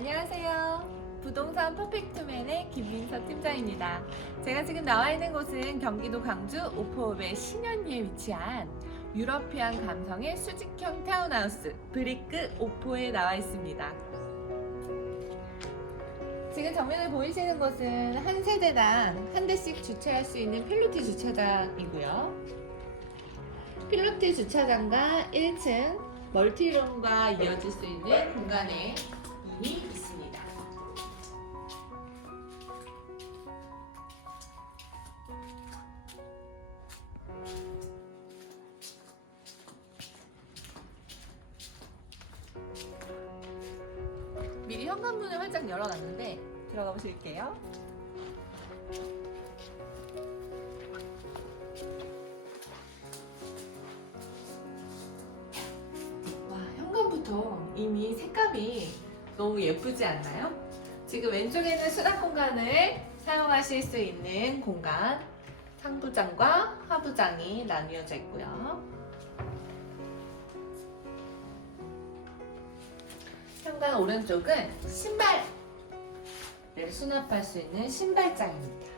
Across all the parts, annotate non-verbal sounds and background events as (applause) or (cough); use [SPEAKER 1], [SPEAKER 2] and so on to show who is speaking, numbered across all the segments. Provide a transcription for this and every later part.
[SPEAKER 1] 안녕하세요. 부동산 퍼펙트맨의 김민서 팀장입니다. 제가 지금 나와 있는 곳은 경기도 광주 오포읍의 신현리에 위치한 유러피안 감성의 수직형 타운하우스 브리크 오포에 나와 있습니다. 지금 정면에 보이시는 곳은 한 세대당 한 대씩 주차할 수 있는 필로티 주차장이고요. 필로티 주차장과 1층 멀티룸과 이어질 수 있는 공간에 이미 있습니다. 미리 현관문을 활짝 열어놨는데 들어가 보실게요. 너무 예쁘지 않나요? 지금 왼쪽에는 수납 공간을 사용하실 수 있는 공간 상부장과 하부장이 나뉘어져 있고요. 현관 오른쪽은 신발을 수납할 수 있는 신발장입니다.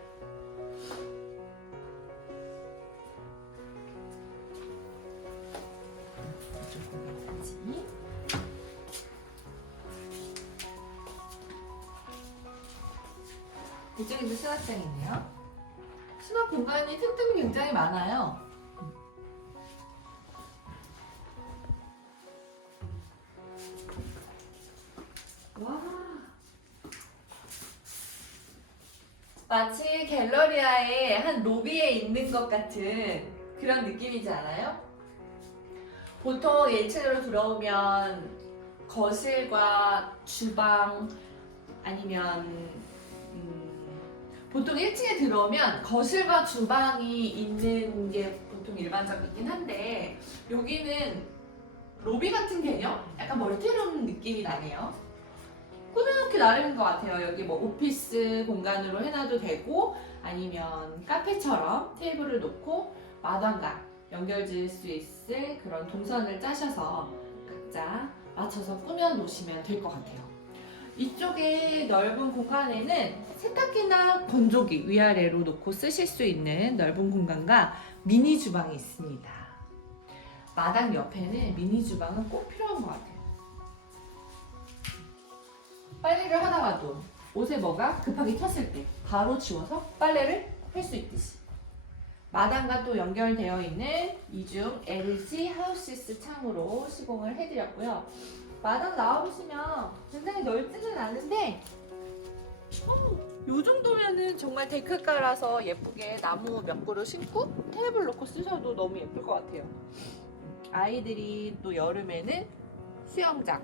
[SPEAKER 1] 이쪽 이쪽에도 수납장이 있네요. 수납 공간이 틈틈이 굉장히 많아요. 와. 마치 갤러리아의 한 로비에 있는 것 같은 그런 느낌이지 않아요? 보통 1층으로 들어오면 거실과 주방 아니면 음, 보통 1층에 들어오면 거실과 주방이 있는 게 보통 일반적이긴 한데 여기는 로비 같은 개념? 약간 멀티룸 느낌이 나네요. 꾸며놓기 나름인 것 같아요. 여기 뭐 오피스 공간으로 해놔도 되고 아니면 카페처럼 테이블을 놓고 마당과 연결 지을 수 있을 그런 동선을 짜셔서 각자 맞춰서 꾸며 놓으시면 될 것 같아요. 이쪽에 넓은 공간에는 세탁기나 건조기 위아래로 놓고 쓰실 수 있는 넓은 공간과 미니 주방이 있습니다. 마당 옆에는 미니 주방은 꼭 필요한 것 같아요. 빨래를 하다가도 옷에 뭐가 급하게 튀었을 때 바로 지워서 빨래를 할 수 있듯이 마당과 또 연결되어 있는 이중 LG 하우시스 창으로 시공을 해드렸고요. 마당 나와보시면 굉장히 넓지는 않은데 어, 요 정도면은 정말 데크 깔아서 예쁘게 나무 몇 그루 심고 테이블 놓고 쓰셔도 너무 예쁠 것 같아요. 아이들이 또 여름에는 수영장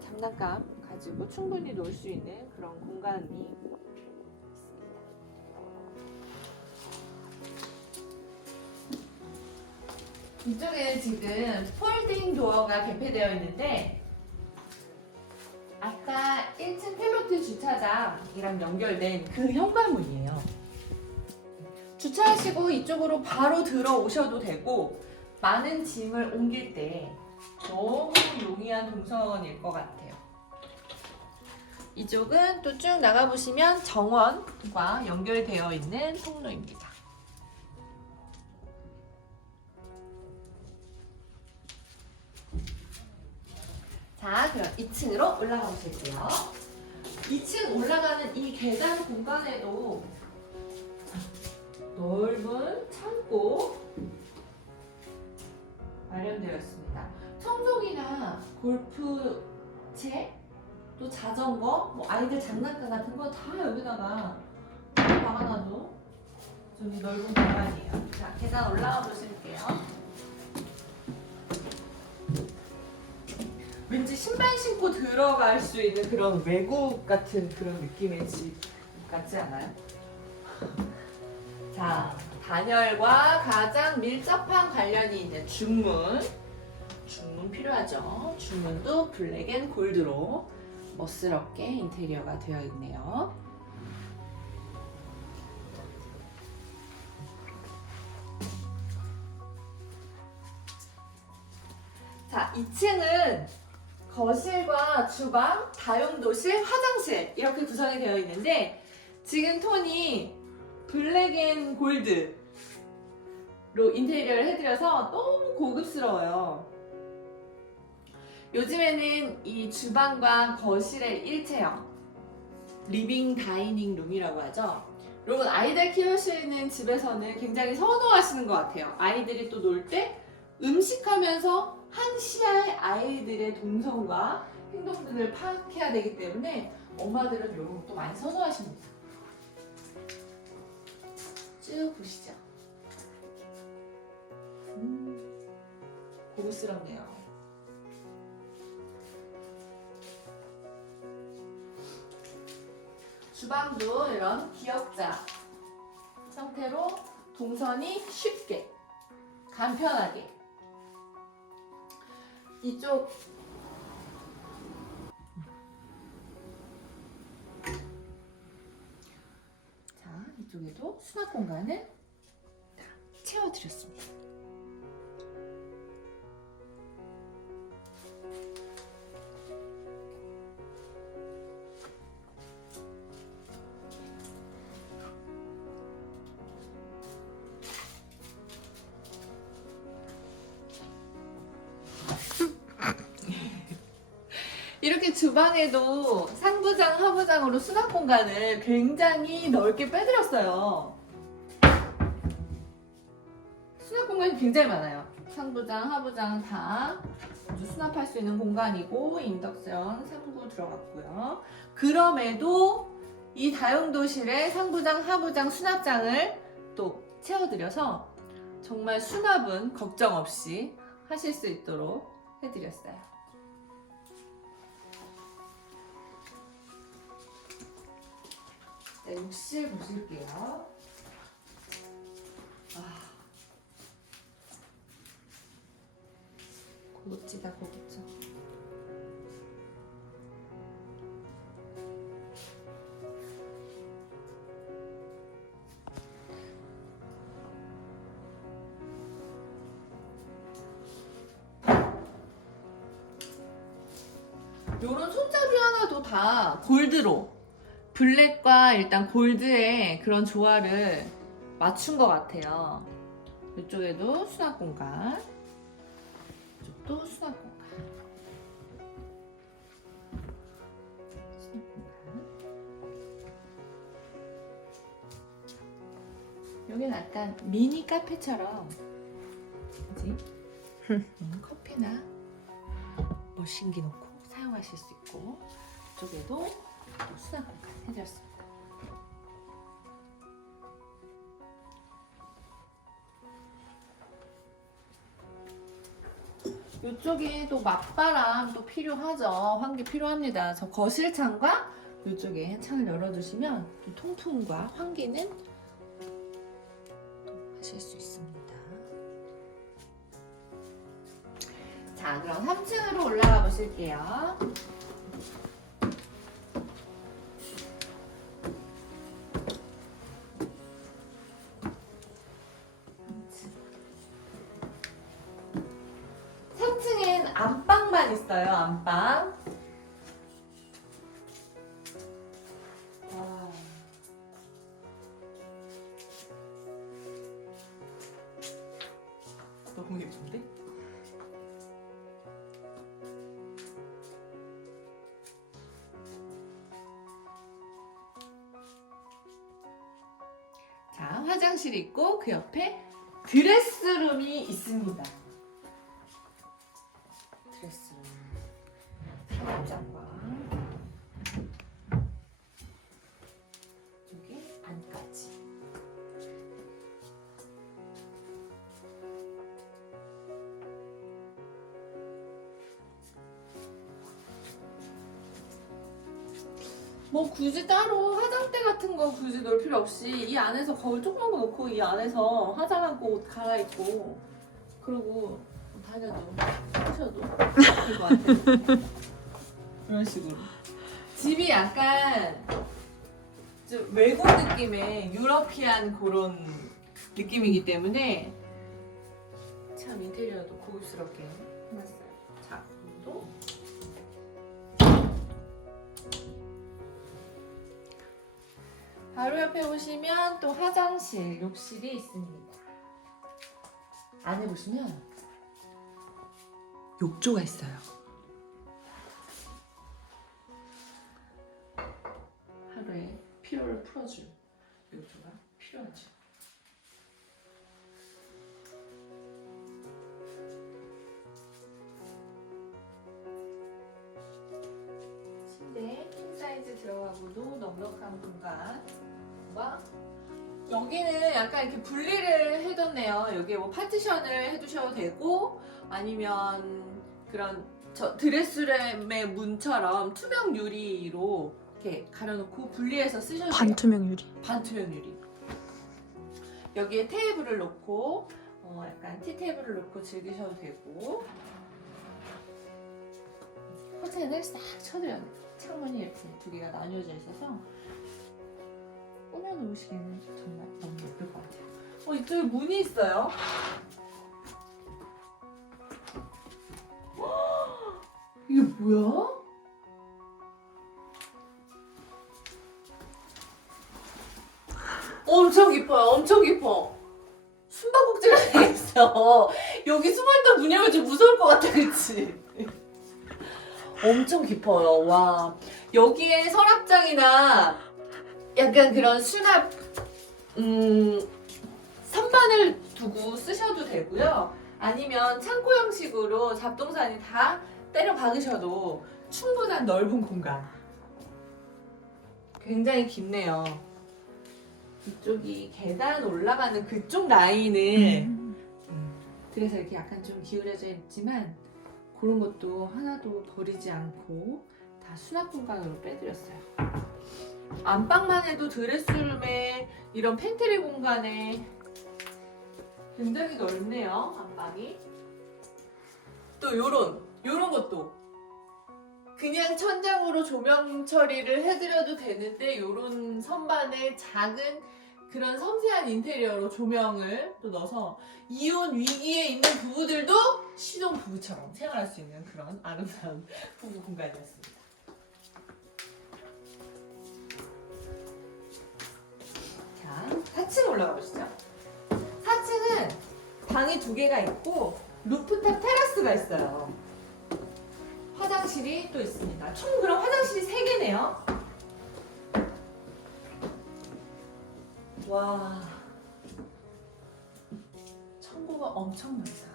[SPEAKER 1] 장난감 가지고 충분히 놀 수 있는 그런 공간이 이쪽에 지금 폴딩 도어가 개폐되어 있는데 아까 1층 펠로티 주차장이랑 연결된 그 현관문이에요. 주차하시고 이쪽으로 바로 들어오셔도 되고 많은 짐을 옮길 때 너무 용이한 동선일 것 같아요. 이쪽은 또 쭉 나가보시면 정원과 연결되어 있는 통로입니다. 자, 그럼 2층으로 올라가 보실게요. 2층 올라가는 이 계단 공간에도 넓은 창고 마련되어 있습니다. 청소기나 골프채, 또 자전거, 뭐 아이들 장난감 같은 거 다 여기다가 박아놔도 좀 넓은 공간이에요. 자, 계단 올라가 보실게요. 왠지 신발 신고 들어갈 수 있는 그런 외국 같은 그런 느낌의 집 같지 않아요? 자, 단열과 가장 밀접한 관련이 있는 중문. 중문 필요하죠. 중문도 블랙 앤 골드로 멋스럽게 인테리어가 되어 있네요. 자, 2층은 거실과 주방, 다용도실, 화장실 이렇게 구성이 되어 있는데 지금 톤이 블랙 앤 골드로 인테리어를 해드려서 너무 고급스러워요. 요즘에는 이 주방과 거실의 일체형 리빙 다이닝 룸이라고 하죠. 여러분 아이들 키우시는 집에서는 굉장히 선호하시는 것 같아요. 아이들이 또 놀 때 음식하면서 한 시야에 아이들의 동선과 행동들을 파악해야 되기 때문에 엄마들은 이런 것도 많이 선호하십니다. 쭉 보시죠. 음, 고급스럽네요. 주방도 이런 기역자 형태로 동선이 쉽게 간편하게 이쪽 자 이쪽에도 수납 공간을 다 채워드렸습니다. 주방에도 상부장, 하부장으로 수납 공간을 굉장히 넓게 빼드렸어요. 수납 공간이 굉장히 많아요. 상부장, 하부장 다 수납할 수 있는 공간이고 인덕션, 상부 들어갔고요. 그럼에도 이 다용도실에 상부장, 하부장, 수납장을 또 채워드려서 정말 수납은 걱정 없이 하실 수 있도록 해드렸어요. 네, 욕실 보실게요. 아. 고급지다, 고급져. 요런 손잡이 하나도 다 골드로 블랙과 일단 골드의 그런 조화를 맞춘 것 같아요. 이쪽에도 수납 공간, 이쪽도 수납 공간. 여기는 약간 미니 카페처럼, 그지? 음, 커피나 머신기 놓고 사용하실 수 있고, 이쪽에도 또 수납 공간 해드렸습니다. 이쪽에 또 맞바람 또 필요하죠. 환기 필요합니다. 저 거실 창과 이쪽에 창을 열어주시면 또 통풍과 환기는 또 하실 수 있습니다. 자, 그럼 3층으로 올라가 보실게요. 안방. 와. 너무 예쁜데? 자, 화장실 있고 그 옆에 드레스룸이 있습니다. 사각장과 이쪽에 안까지 뭐 굳이 따로 화장대 같은 거 굳이 넣을 필요 없이 이 안에서 거울 조그만 거 놓고 이 안에서 화장하고 옷 갈아입고 그러고 다녀도 하셔도 될 것 같아요. (laughs) 이런 식으로. 집이 약간 좀 외국 느낌의 유러피안 그런 느낌이기 때문에 참 인테리어도 고급스럽게 해놨어요. 자, 또 바로 옆에 오시면 또 화장실, 욕실이 있습니다. 안에 보시면 욕조가 있어요. 피로를 풀어줄 욕조가 필요하죠. 침대 킹 사이즈 들어가고도 넉넉한 공간과 여기는 약간 이렇게 분리를 해뒀네요. 여기에 뭐 파티션을 해두셔도 되고 아니면 그런 저 드레스룸의 문처럼 투명 유리로 이렇게 가려놓고 분리해서 쓰셔도 돼요.
[SPEAKER 2] 반투명 유리.
[SPEAKER 1] 반투명 유리. 여기에 테이블을 놓고 어, 약간 티 테이블을 놓고 즐기셔도 되고 커튼을 싹 쳐드려야 돼요. 창문이 이렇게 두 개가 나뉘어져 있어서 꾸며놓으시기에는 정말 너무 예쁠 것 같아요. 어 이쪽에 문이 있어요. (gasps) 이게 뭐야? 엄청 깊어요. 엄청 깊어. 숨바꼭질을 해있어. 여기 숨어있다 문 열면 좀 무서울 것 같아, 그치? 엄청 깊어요. 와. 여기에 서랍장이나 약간 그런 수납, 음, 선반을 두고 쓰셔도 되고요. 아니면 창고 형식으로 잡동사니 다 때려 박으셔도 충분한 넓은 공간. 굉장히 깊네요. 이쪽이 계단 올라가는 그쪽 라인을
[SPEAKER 2] 음.
[SPEAKER 1] 그래서 이렇게 약간 좀 기울여져 있지만 그런 것도 하나도 버리지 않고 다 수납 공간으로 빼드렸어요. 안방만 해도 드레스룸에 이런 팬트리 공간에 굉장히 넓네요. 안방이. 또 요런 요런 것도 그냥 천장으로 조명 처리를 해드려도 되는데 요런 선반에 작은 그런 섬세한 인테리어로 조명을 또 넣어서 이혼 위기에 있는 부부들도 신혼 부부처럼 생활할 수 있는 그런 아름다운 (laughs) 부부 공간이었습니다. 자, 4층 올라가 보시죠. 4층은 방이 두 개가 있고 루프탑 테라스가 있어요. 화장실이 또 있습니다. 총 그럼 화장실이 세 개네요. 와. 창고가 엄청 넓다.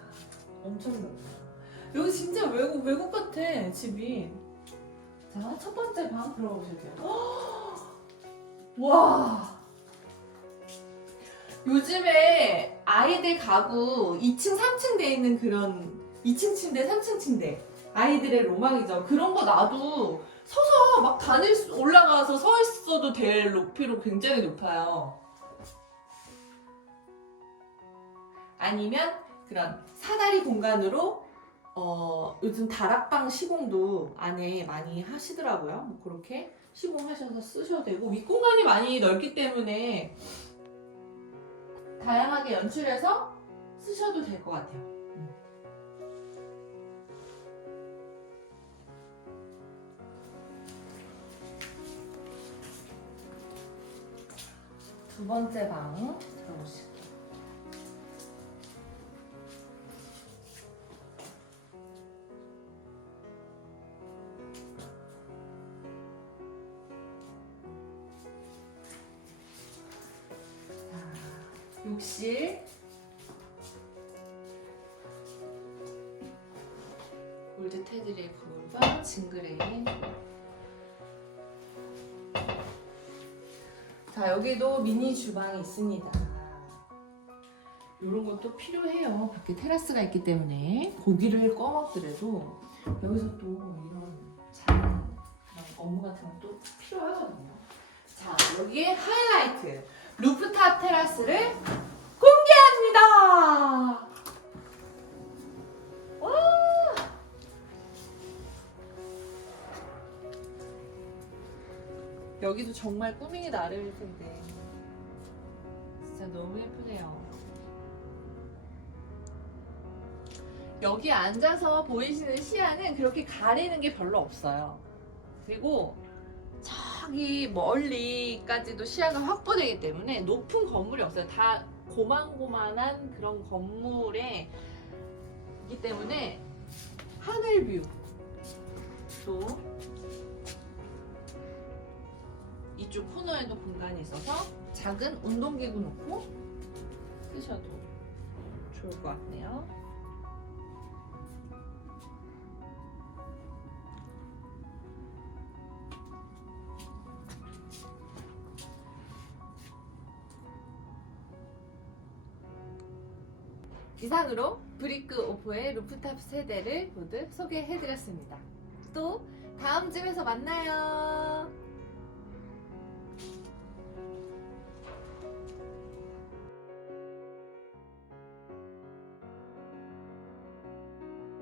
[SPEAKER 1] 엄청 넓다. 여기 진짜 외국, 외국 같아, 집이. 자, 첫 번째 방 들어가 돼요. 와. 요즘에 아이들 가구 2층, 3층 돼 있는 그런 2층 침대, 3층 침대. 아이들의 로망이죠. 그런 거 놔도 서서 막 다닐 수, 올라가서 서 있어도 될 높이로 굉장히 높아요. 아니면 그런 사다리 공간으로 어, 요즘 다락방 시공도 안에 많이 하시더라고요. 뭐 그렇게 시공하셔서 쓰셔도 되고 윗공간이 많이 넓기 때문에 다양하게 연출해서 쓰셔도 될 것 같아요. 음. 두 번째 방 욕실. 골드 테두리의 거울과 징그레인. 자, 여기도 미니 주방이 있습니다. 이런 것도 필요해요. 밖에 테라스가 있기 때문에 고기를 꺼먹더라도 여기서 또 이런 작은 업무 같은 것도 필요하거든요. 자, 여기에 하이라이트. 루프탑 테라스를 공개합니다. 와! 여기도 정말 꾸미기 나름일 텐데 진짜 너무 예쁘네요. 여기 앉아서 보이시는 시야는 그렇게 가리는 게 별로 없어요. 그리고 저 저기 멀리까지도 시야가 확보되기 때문에 높은 건물이 없어요. 다 고만고만한 그런 건물에 있기 때문에 하늘 뷰. 또 이쪽 코너에도 공간이 있어서 작은 운동기구 놓고 쓰셔도 좋을 것 같네요. 이상으로 브리크 오프의 루프탑 세대를 모두 소개해드렸습니다. 또 다음 집에서 만나요.